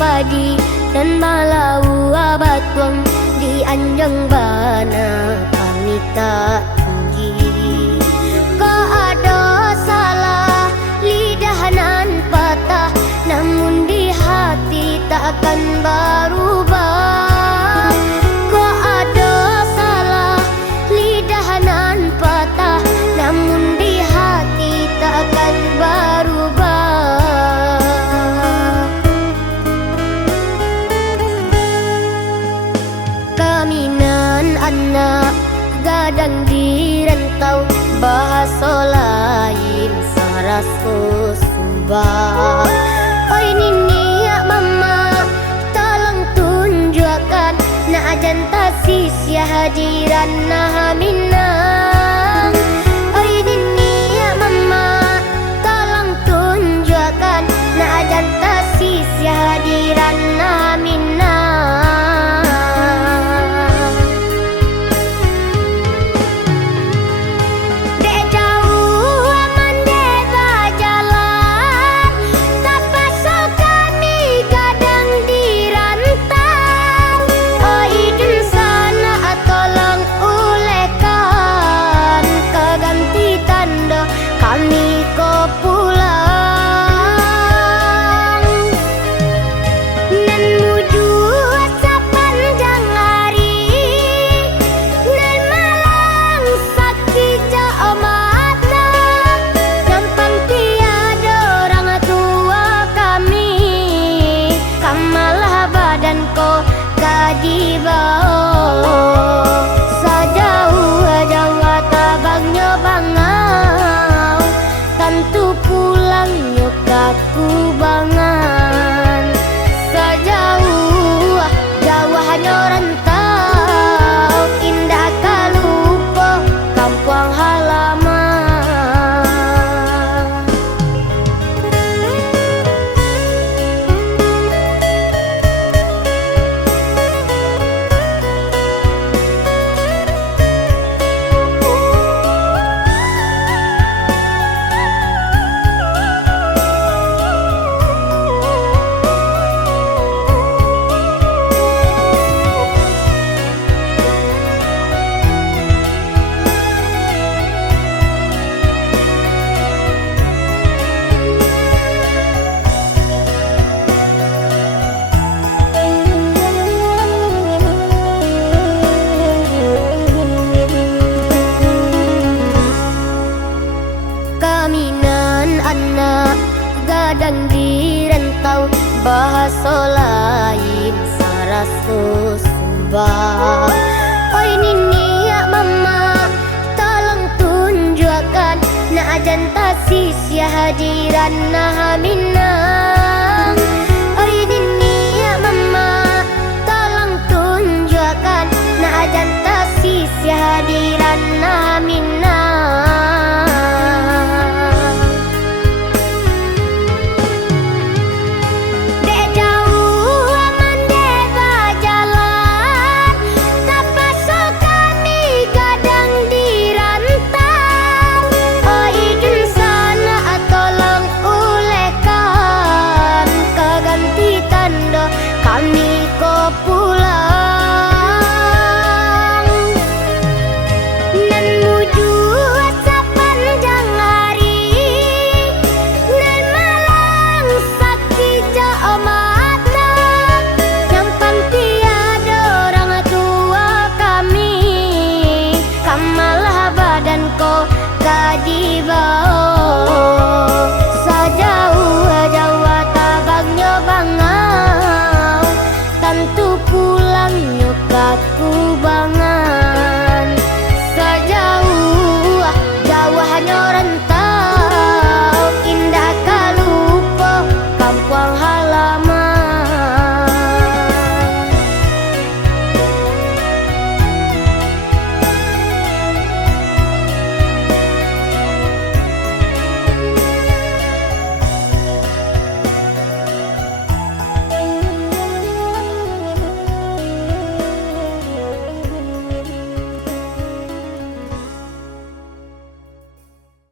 padi dan malau abatuang di anjang bana panita tinggi. Kau ada salah lidahanan patah, namun di hati takkan berubah. Kau ada salah lidahanan patah, namun di hati takkan berubah. Kaminan anak gadang di rantau, bahasa lain sarasko subah. Oi nini ya mama, tolong tunjukkan nak janta sisia hadiran nah minang. Oi nini ya mama, tolong tunjukkan nak janta sisia hadiran nah minang. Aku bangan sejauh jauh hanya rantau, indah kalupo kampung halaman. Anak gadang di rantau, bahasa lain sarasko subah. Oi nini ya mama, tolong tunjukkan nak janta sisia hadiran nah minang.